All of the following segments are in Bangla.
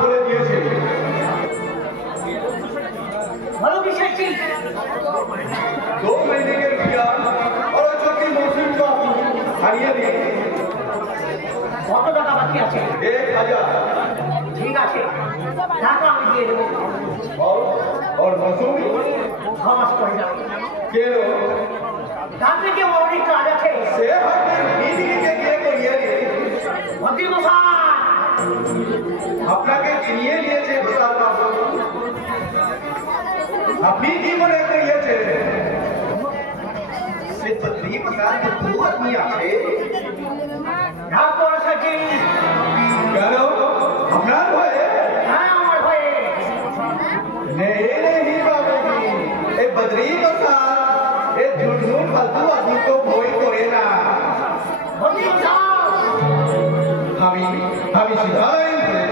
বলে দিয়েছে। বলো কিসের চিজ? 2 महीने के रुपया और चौथी मौसम को हारिए दिए। কত টাকা বাকি আছে? 1000। ঠিক আছে, টাকা আমি দিয়ে দেবো। और मौसम 6 মাস পরে যাবে। কেন? তাতে যে অনেক কাজ আছে। সে হাতে মিটিংকে দিয়ে করিয়ে দিয়ে মন্ত্রী মশাই আপনাকে চিনিয়ে নিয়েছে বিশাল বাবু। আপনি কি মনে করিয়েছে সে তো 3 के 2 आदमी আছে। না তোর সাথে কেন? আপনার ভয়ে? হ্যাঁ আমার ভয়ে। नहीं बाबूजी, ये बद्री के साथ ये झूठ फालतू आदमी को भोई करे ना। মন্ত্রী মশাই हमी सीधा लाइन करे,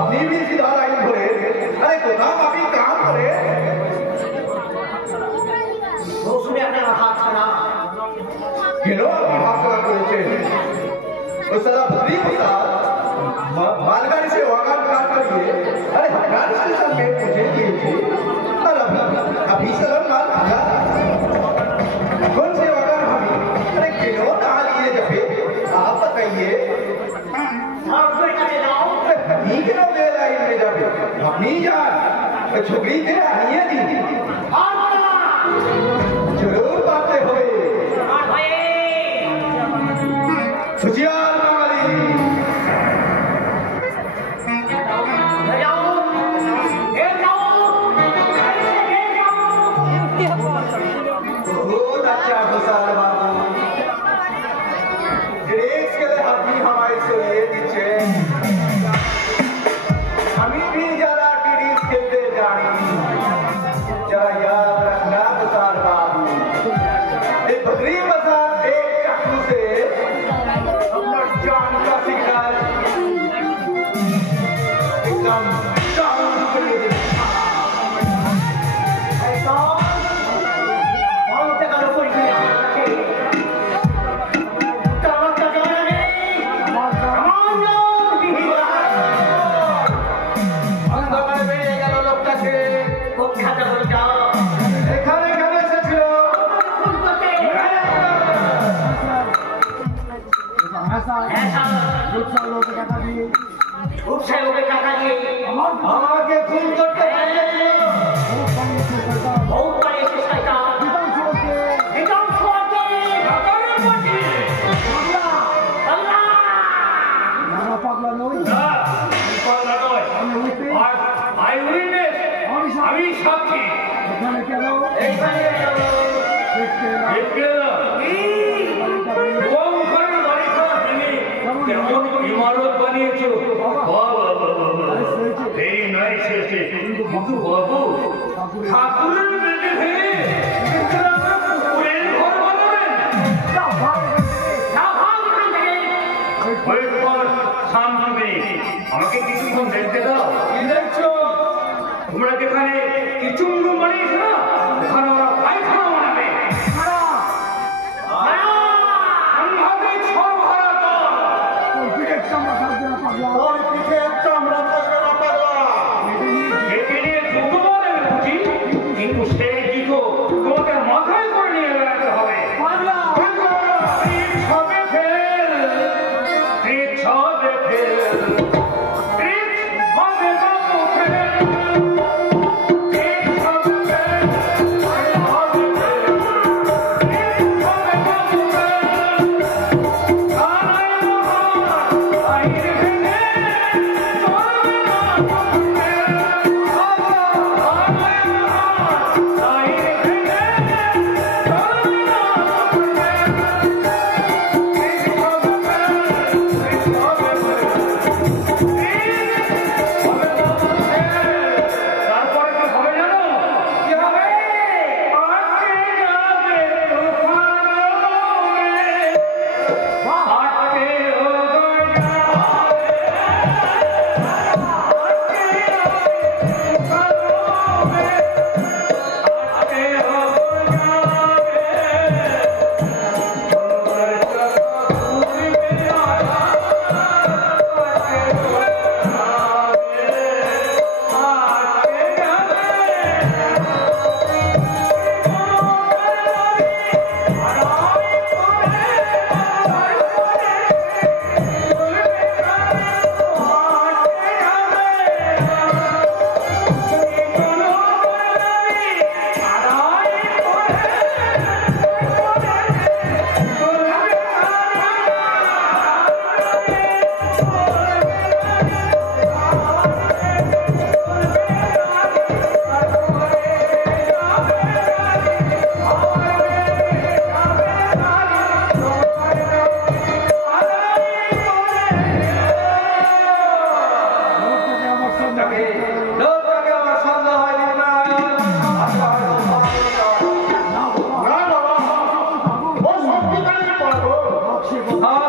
अपनी भी सीधा लाइन करे। अरे कोना अभी काम करे। वो सुने अपने हाथ छड़ा किलो अभी हाथ लगा करे वो साला बद्री के साथ मालगाड़ी से वागन काट करिए। अरे हमारे स्टेशन में मुझे दिए थे। अरे अभी सलम माल आया कौन से वागन हमी? अरे किलो ना लिए जब आप बताइए और कोई का जाओ नहीं किलो दे लाइन में जब अपनी जान छोकरी के आइए दी और बोला जरूर बातें होए और भये सुचियार माली बहुत अच्छा फसाल बाबू। ड्रेस के लिए अभी हमारे से ये नीचे हमें भी जरा ड्रेस खेलते जानी। जरा याद रखना फसाल बाबू। ये बद्री फसाल एक चाकू से अपना जान का शिकार एकदम जान के लिए আমাকে খুন করতে बहुत बड़े से शैतान एकदम छोटे পাগলা নই। আমি সাক্ষী। এখানে কেন? ইমারত বানিয়েছ ভেরি নাইস এসে কিন্তু বাবু ঠাকুরের বেটে ভেঙে পুকুরের ঘর বানাবেন। শান্তি আমাকে কিছুক্ষণ দেখতে দাও। কি দেখছো? তোমরা যেখানে কিচুন রুম বানিয়েছ না ওখানে ওরা পায়খানা বানাবে। और पीछे चामड़ा থাকবে না পাগলা। একে নিয়ে জুতো বানাবে বুঝি, কিন্তু সেই জুতো তোমাকে মাথায় করে নিয়ে বেড়াতে হবে। ফেল থাকে লোকটাকে আমার সন্দেহ হয়নি না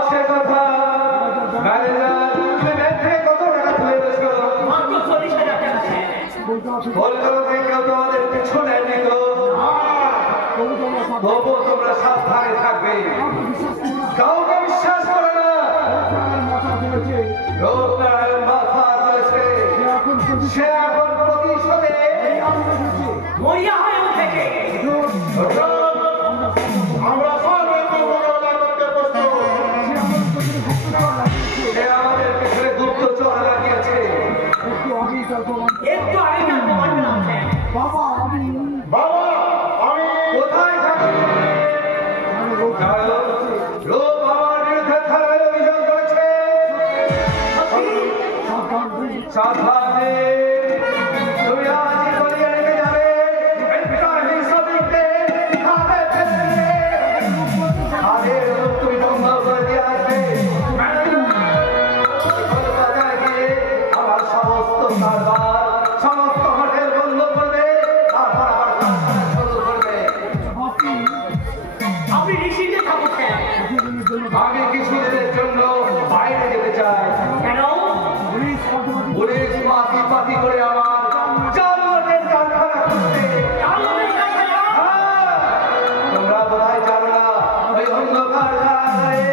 সে কথা ম্যানেজার তুমি ব্যাংক থেকে কত টাকা তুলে এনেছো? মাত্র 40,000 টাকা স্যার। কলকাতা থেকে কেউ তোমাদের পিছু নেয়নি তো? তবু তোমরা সাবধানে থাকবে, কাউকে বিশ্বাস করে না। লোকনারায়ণ মাথা ধরেছে, সে এখন প্রতিশোধে মরিয়া হয়ে উঠেছে। আমরা সবাই মোকাবেলা করতে প্রস্তুত। সে আমাদের পিছনে গুপ্তচর লাগিয়েছে। একটু আগেকার প্রমাণ পেলাম স্যার। বাবা আমি কোথায় থাকি? লোক আমার বিরুদ্ধে থানায় অভিযোগ করেছে। সাবধানে তুমি আজই বলিয়ে রেখে যাবে। তাদের লোক তুমি বন্ধ করে দিয়ে আসবে। কলকাতায় গিয়ে আমার সমস্ত কারবার, সমস্ত হোটেল বন্ধ করবে, তারপর আবার কারখানা শুরু করবে। আপনি নিশ্চিন্তে থাকুন স্যার। আমি কিছুদিনের জন্য বাইরে যেতে চাই। কেন? পুলিশ পাতি করে আমার জানলাটের কারখানা খুলতে। তোমরা বোধহয় জানো না, ওই অন্ধকার কারাগারে,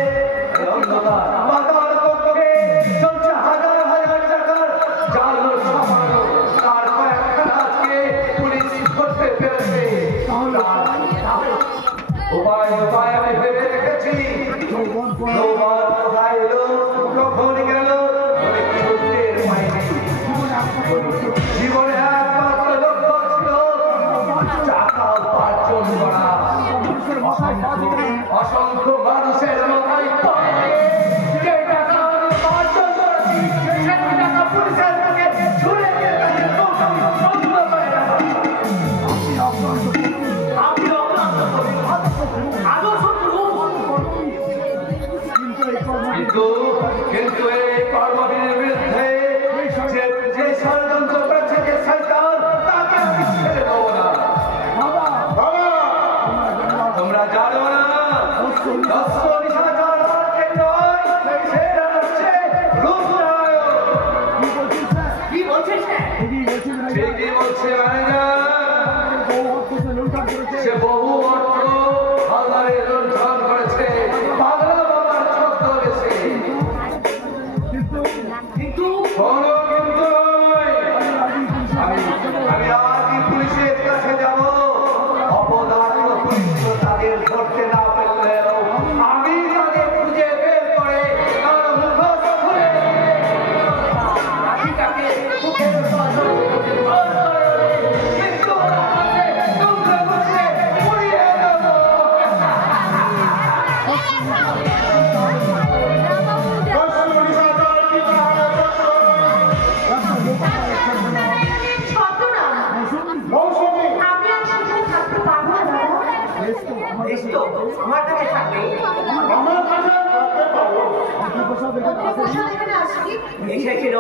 ওই অন্ধকার পাতাল কক্ষে চলছে হাজার হাজার টাকার জাল সামানো। তার কয়েকখানা আজকে পুলিশ করতে পেরেছে। উপায় আমি ভেবে রেখেছি। তোমার কোথায় এলো, কখন গেল, আমি কি বুঝতে পারিনি। জীবনে একমাত্র লক্ষ্য ছিল টাকা উপার্জন করা। অসংখ্য মানুষের মাথায় পড়ে যে টাকা আমি উপার্জন করেছি, সেই টাকা পুলিশের মুখে ছুড়ে দিয়ে তাকে বন্ধ করে দেওয়া। আপনি অক্লান্ত করুন। আদর্শ করুন। কিন্তু এই কর্মদিনের বিরুদ্ধে যে ষড়যন্ত্র করেছে, যে শয়তান, তাকে আমি ছেড়ে দেবো না। তোমরা জানো না, কি বলছেন স্যার? ঠিকই বলছে ম্যানেজার। সে বহু অর্থ হালদারে লুণ্ঠন করেছে, পাগলা বাবার ছত্র গেছে। কিন্তু কোনো কিন্তু নয়। আমি আজই পুলিশের কাছে যাব। অপদার্থ পুলিশ তো তাদের ধরতে না পারলেও আমি তাদের খুঁজে বের করে তার মুখোশ খুলে লাঠিটাকে মুখের উপর কিন্তু তোমরা বসে পুড়িয়ে দেবো। আমার কাছে থাকবে। এসেছিল,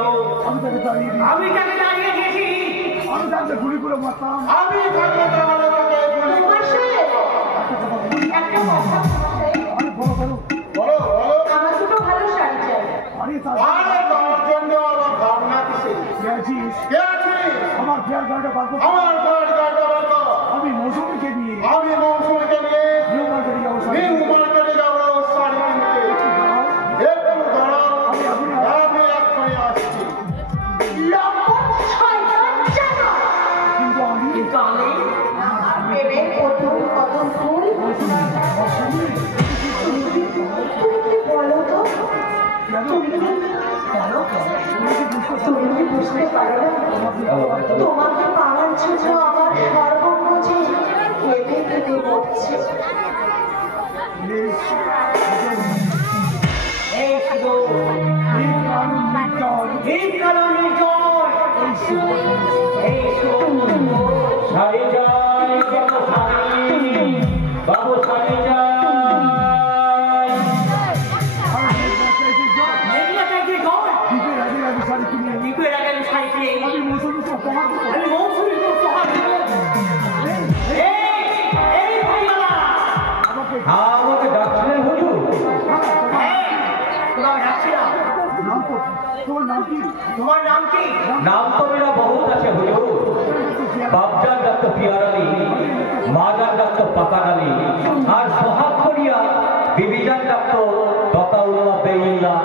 আমি তাকে দাঁড়িয়ে দিয়েছি। আমি তাকে গুলি করে মারতাম। আমার দুটো ভালো শাড়ি চাই। আমার ফেয়ার গাড়িটা বার করতে আমি মৌসুমীকে নিয়ে নিউ মার্কেটে যাবো শাড়ি লম্পট শয়তান জানা। কিন্তু আমি প্রেমের কদম কদম ফুল। তুমি কি বলো তো? তুমি কি বুঝতে পারো না? তোমাকে পাওয়ার জন্য আমার সর্বঙ্গ যে কেঁদে কেঁদে মরছে। এই শুধু এই কারণে জয়। এই শুধু শাড়ি যায়, বাবু শাড়ি যায়। মেঘলা চাইছে জয়। দ্বীপের আগে আমি ছাইকে আমি মৌসুমীকে উপহার দেবো। আমি মৌসুমীকে উপহার দেবো। এই ভাইয়ালা আমাকে ডাকছিলেন হুজুর? হ্যাঁ তোমাকে ডাকছিলাম। নাম তো তোমার নাম কি? তোমার নাম কি? नाम तो मेरा बहुत আছে হুজুর। বাপজান ডাক্তার পিয়ার আলী, মাজান ডাক্তার পাকান আলী, আর সোহাগ করিয়া বিবিজান ডাক্তার বকাউল্লাহ বেইল্লাহ।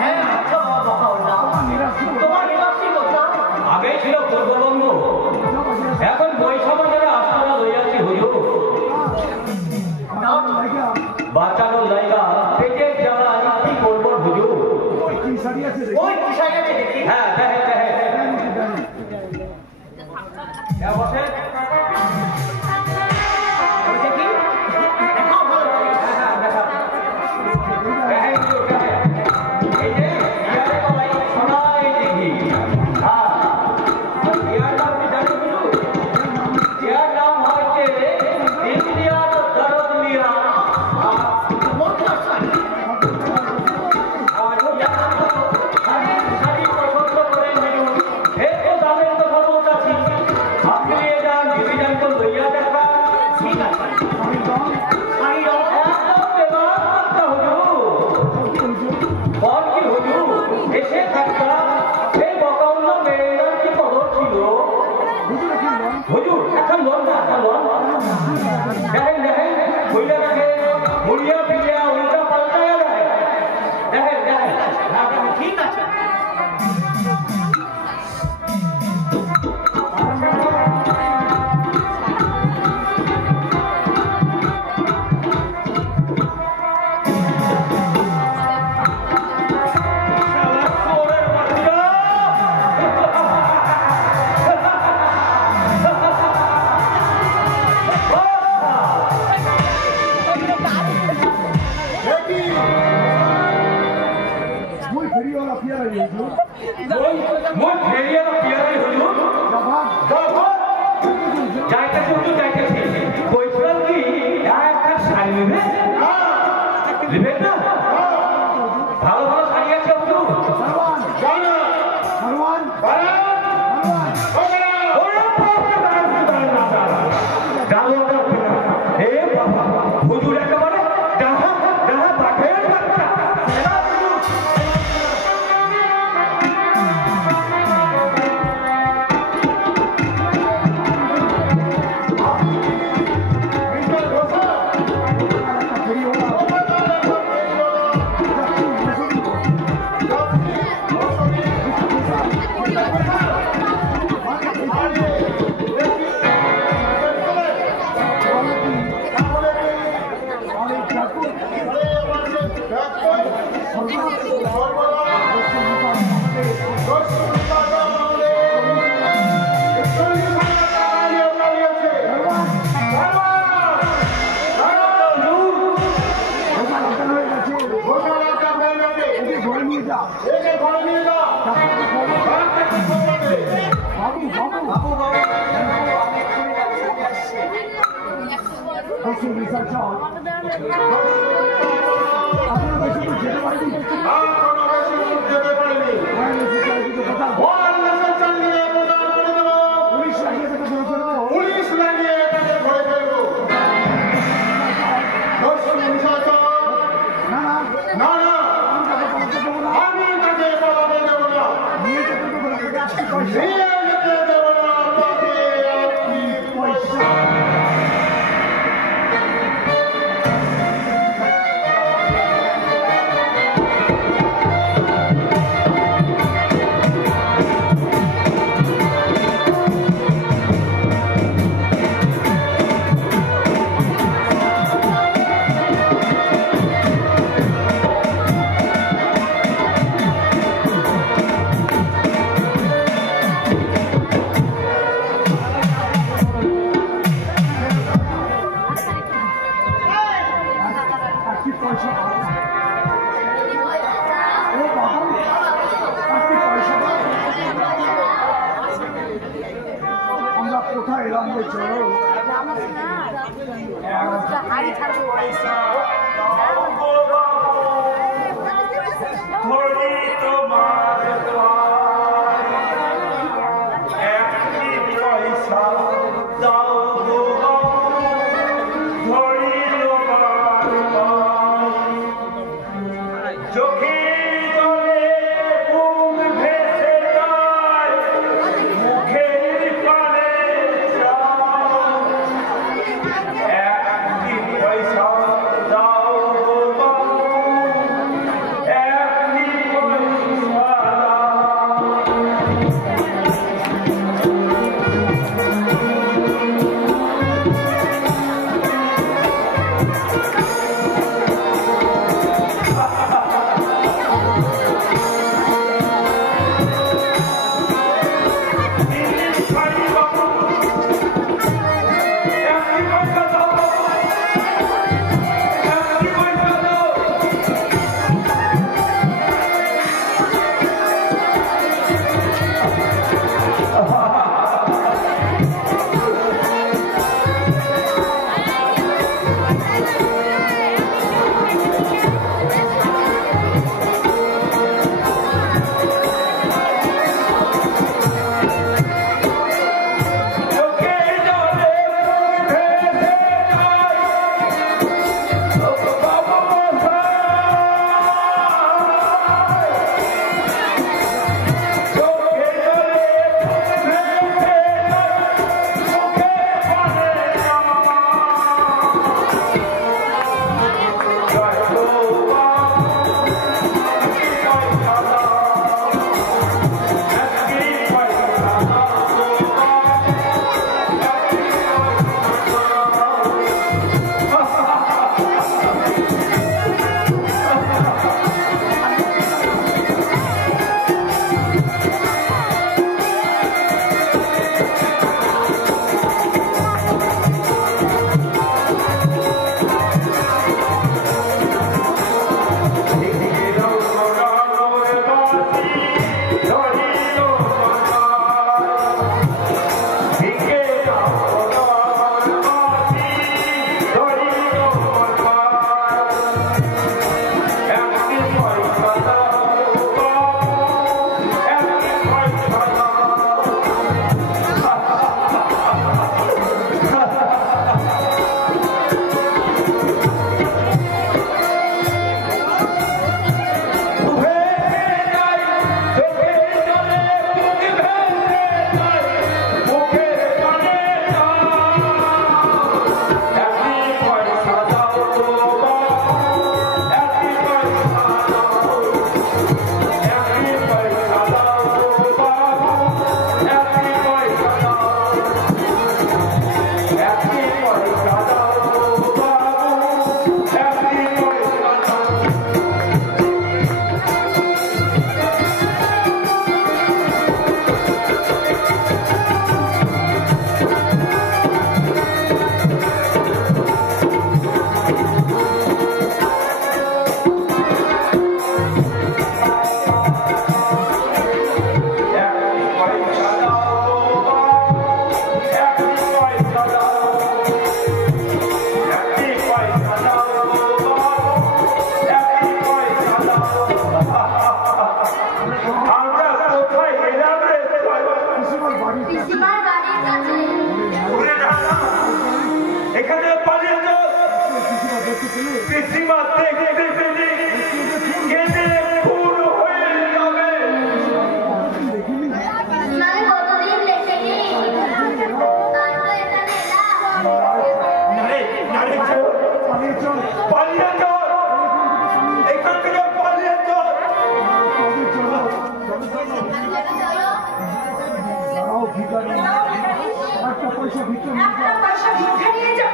হ্যাঁ আচ্ছা বাবা তোমার নিবাসী কোথায়? আগে ছিল পূর্ববঙ্গ, এখন বৈষম্যের আস্তানা লইয়াছি হুজুর। বাঁচানোর লাইগা পেটের জ্বালায় কি করবো হুজুর? কি শাড়ি আছে ওই কিসাই আছে দেখি। হ্যাঁ দেখেন দেখেন হ্যাঁ বসেন। ওই দেখি দেখো ভালো করে। হ্যাঁ দেখা দেখেন হুজুর দেখেন। এই যে ইয়ারে বলাই সোনাই দিঘি। হ্যাঁ আর ইয়ার নাম কি জানেন হুজুর? ইয়ার নাম হচ্ছে ইন্ডিয়া দরদ মিয়া। মতো আছে। আর ইয়ার নাম হলো শাড়ি পছন্দ করেন হুজুর। এই তো দামের তো খবর আছে। আপনি এ যান ডিভিশন তো লইয়া দেখা। ঠিক আছে। আমি দাম শাড়ি রং একদম বেমান করতে হুজুর। বল কি হুজুর? এসে থাকতা সেই বকাউল্লাহ মেয়েটার কি খবর ছিল? হুজুর এখন লোন না এখন লোন দেখেন দেখেন বইলা দেখেন মুড়িয়া ফিরিয়া উল্টা পাল্টায়া দেখেন দেখেন দেখেন ঠিক আছে। muy frío la piedra y el club. মোট ফেরিয়া পিয়ারি হুজুর যাইতেছি হুজুর যাইতেছি কইছিলাম কি একটা শাড়ি নেবে নেবেন না? ভালো ভালো শাড়ি আছে হুজুর। Marwan, Marwan, Marwan. ওরে বাবা, এ বাবা, হুজুর একেবারে ডাহা ডাহা বাঘের বাচ্চা। কোথায় এলাম বলছো? তোমার পিসিমা দেখতে পেলে কেঁদে ফুল হয়ে যাবে। মানে কতদিন দেখেনি পালিয়ে চল, এখান থেকে পালিয়ে চল। একটা পয়সা ভিতরে একটা পয়সা ভিক্ষা নিয়ে যাও।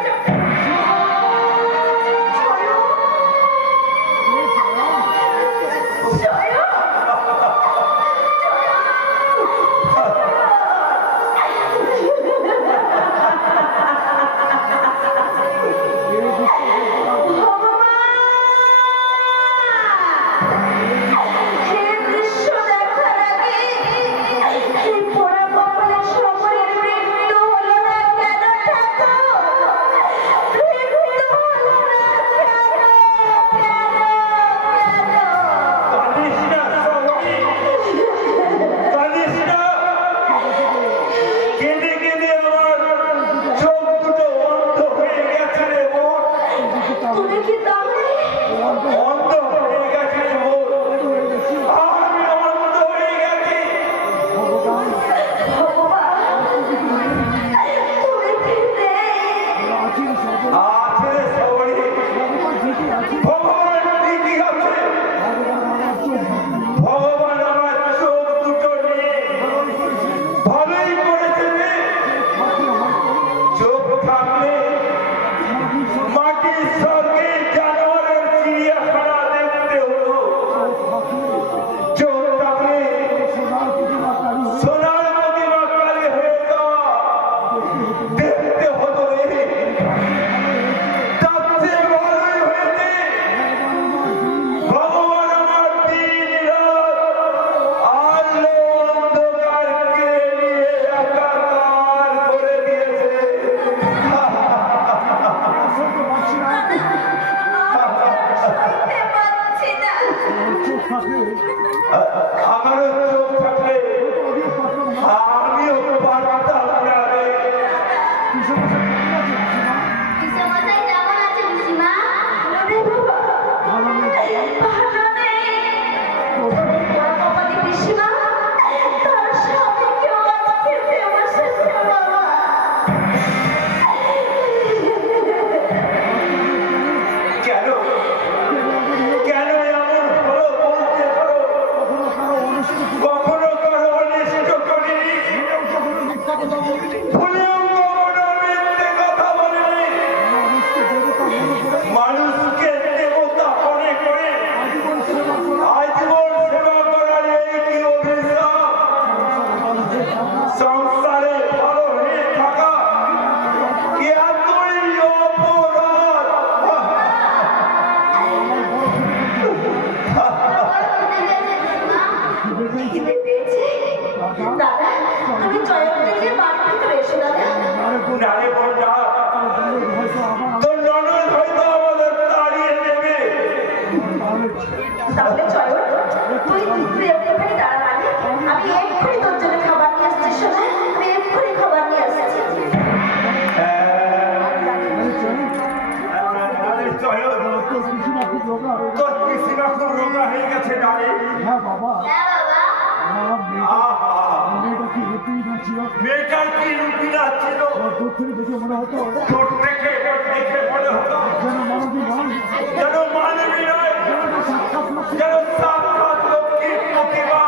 মেয়েটার কি রুটিনা ছিল? দেখে মনে হতো দেখে মনে হতো যেন মানবী নয়, যেন সাক্ষাৎ লক্ষ্মীর প্রতিভা।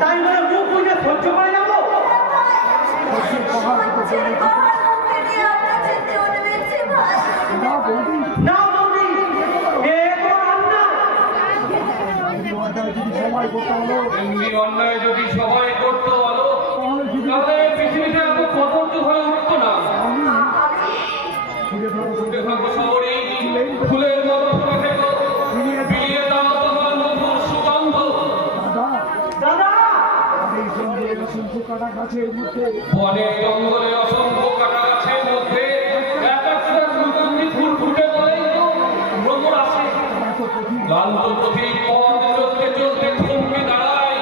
তাই বলে মুখ বুঝে সহ্য করে যাবো? না বৌদি, এ তো অন্যায় যদি সবাই করতে বলো তাহলে পৃথিবীটা এত কদর্য হয়ে উঠতো না। শহরে ফুলের মতো ফুটে থেকো, বিলিয়ে দাও তোমার মধুর সুগন্ধ। দাদা, বনে জঙ্গলে অসংখ্য কাটা গাছের মধ্যে একটা সুগন্ধি ফুল ফুটে বলেই তো ভ্রমর আসে। ক্লান্ত পথিক পথ চলতে চলতে থমকে দাঁড়ায়।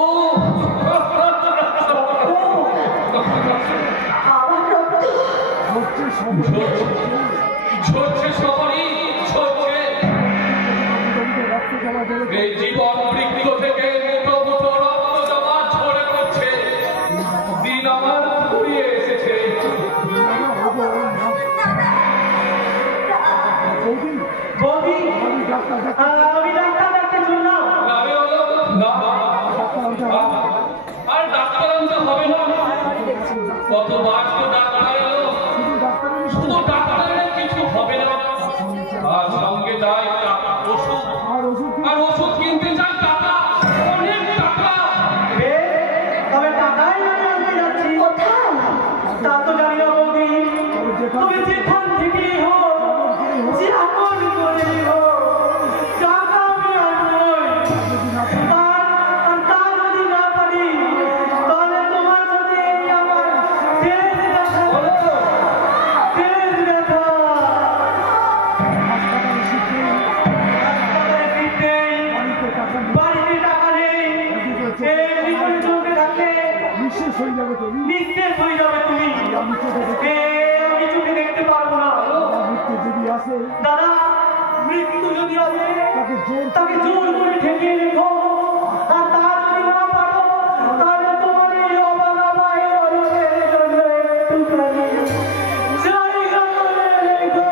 ও ঝরছে সবারই ঝরছে। এই জীবন বৃক্ষ থেকে মুঠো মুঠো রক্ত জমা ঝরে পড়ছে। দিন আমার ঘুরিয়ে এসেছে। বৌদি, আমি ডাক্তার ডাকতে শুনলাম। আর ডাক্তার আনতে হবে না। কতবার তো ডাক্তার এলো, শুধু ডাক্তারের কিছু হবে না। আর সঙ্গে দেয় ওষুধ, আর ওষুধ কিনতে চাই টাকা, অনেক টাকা। তবে টাকাই আমি আনতে যাচ্ছি। কোথায়? তা তো জানি না বৌদি, তবে যেখান থেকেই হোক, যেমন করেই হোক, টাকা আমি আনবই। আর তা যদি না পারি তাহলে তোমার সাথে আমার শেষ দেখা। বাড়িতে টাকা নেই, জীবনে চলতে থাকলে নিঃশেষ হয়ে যাবে তুমি। আমি চোখে দেখতে পারবো না। দাদা, মৃত্যু যদি আসে তাকে জোর করে ঠেকিয়ে রেখো। আর তা যদি না পারো তাহলে তোমার এই অবাধা মায়ের অনাথের জন্য একটুখানি জায়গা করে রেখো,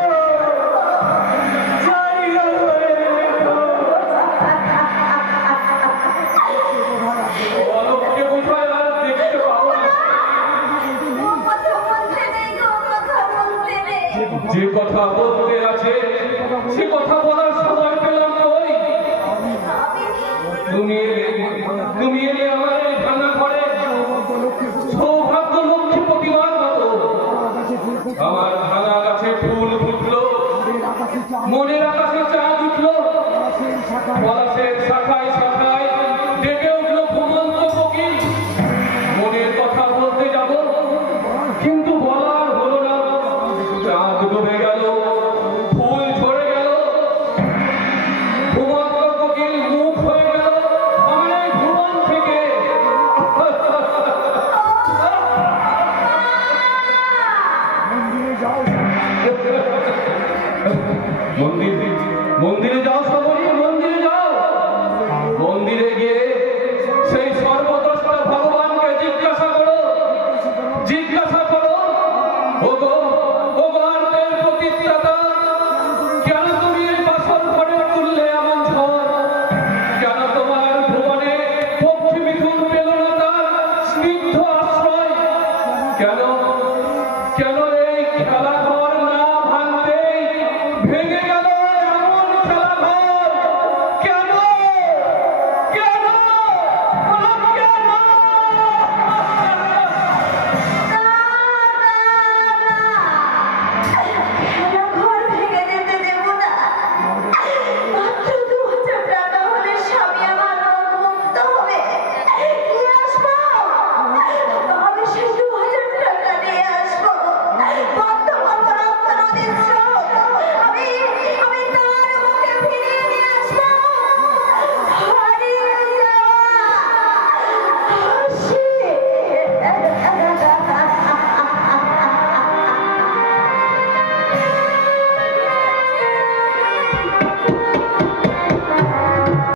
জায়গা করে রেখো। অলোককে কোথায় আর দেখতে পাবো না। যে কথা বলতে আছে সে কথা বলার সময় পেলাম কই? তুমি এলে আমার এই ভাঙা ঘরে সৌভাগ্য লক্ষ্মী প্রতিমার মতো। আমার ভাঙা গাছে ফুল ফুটলো, মনের আকাশে চাঁদ উঠলো, পলাশের শাখায় শাখায় ডেকে উঠলো ঘুমন্ত কোকিল। মনের কথা বলতে যাব কিন্তু বলার হলো না। চাঁদ ডুবে গেল, ফুল ঝরে গেল, ঘুমন্ত কোকিল মুখ হয়ে গেল আমার এই ভুবন থেকে। মন্দিরে